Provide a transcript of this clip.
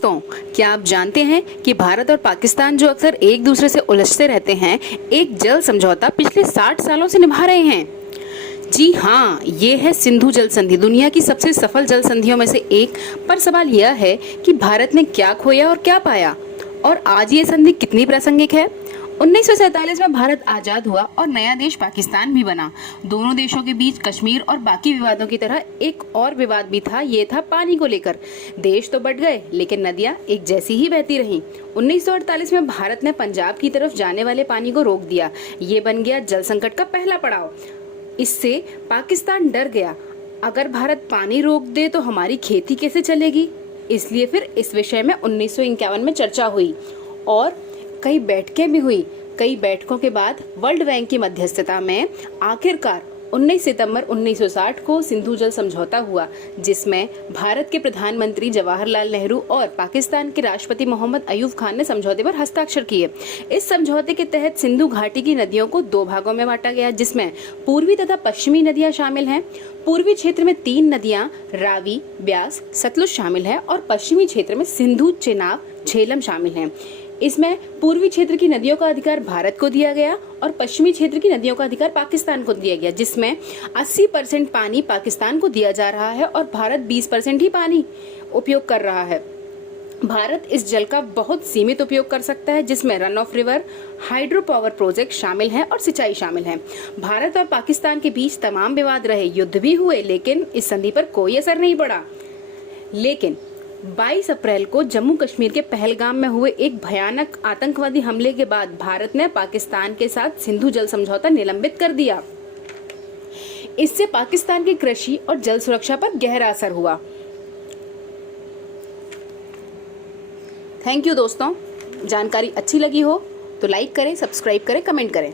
दोस्तों, क्या आप जानते हैं कि भारत और पाकिस्तान जो अक्सर एक दूसरे से उलझते रहते हैं, एक जल समझौता पिछले 60 सालों से निभा रहे हैं। जी हाँ, ये है सिंधु जल संधि, दुनिया की सबसे सफल जल संधियों में से एक। पर सवाल यह है कि भारत ने क्या खोया और क्या पाया, और आज ये संधि कितनी प्रासंगिक है। 1947 में भारत आजाद हुआ और नया देश पाकिस्तान भी बना। दोनों देशों के बीच कश्मीर और बाकी विवादों की तरह एक और विवाद भी था, ये था पानी को लेकर। देश तो बट गए, लेकिन नदियां एक जैसी ही बहती रहीं। 1948 में भारत ने पंजाब की तरफ जाने वाले पानी को रोक दिया। ये बन गया जल संकट का पहला पड़ाव। इससे पाकिस्तान डर गया, अगर भारत पानी रोक दे तो हमारी खेती कैसे चलेगी। इसलिए फिर इस विषय में 1951 में चर्चा हुई और कई बैठकें भी हुई। कई बैठकों के बाद वर्ल्ड बैंक की मध्यस्थता में आखिरकार 19 सितंबर 1960 को सिंधु जल समझौता हुआ, जिसमें भारत के प्रधानमंत्री जवाहरलाल नेहरू और पाकिस्तान के राष्ट्रपति मोहम्मद अयूब खान ने समझौते पर हस्ताक्षर किए। इस समझौते के तहत सिंधु घाटी की नदियों को 2 भागों में बांटा गया, जिसमें पूर्वी तथा पश्चिमी नदियां शामिल हैं। पूर्वी क्षेत्र में 3 नदियां रावी, ब्यास, सतलुज शामिल है और पश्चिमी क्षेत्र में सिंधु, चेनाब, झेलम शामिल हैं। इसमें पूर्वी क्षेत्र की नदियों का अधिकार भारत को दिया गया और पश्चिमी क्षेत्र की नदियों का अधिकार पाकिस्तान को दिया गया, जिसमें 80% पानी पाकिस्तान को दिया जा रहा है और भारत 20% ही पानी उपयोग कर रहा है। भारत इस जल का बहुत सीमित उपयोग कर सकता है, जिसमें run of river, hydro power project शामिल हैं और सिंचाई शामिल है। भारत और पाकिस्तान के बीच तमाम विवाद रहे, युद्ध भी हुए, लेकिन इस संधि पर कोई असर नहीं पड़ा। लेकिन 22 अप्रैल को जम्मू कश्मीर के पहलगाम में हुए एक भयानक आतंकवादी हमले के बाद भारत ने पाकिस्तान के साथ सिंधु जल समझौता निलंबित कर दिया। इससे पाकिस्तान की कृषि और जल सुरक्षा पर गहरा असर हुआ। थैंक यू दोस्तों, जानकारी अच्छी लगी हो तो लाइक करें, सब्सक्राइब करें, कमेंट करें।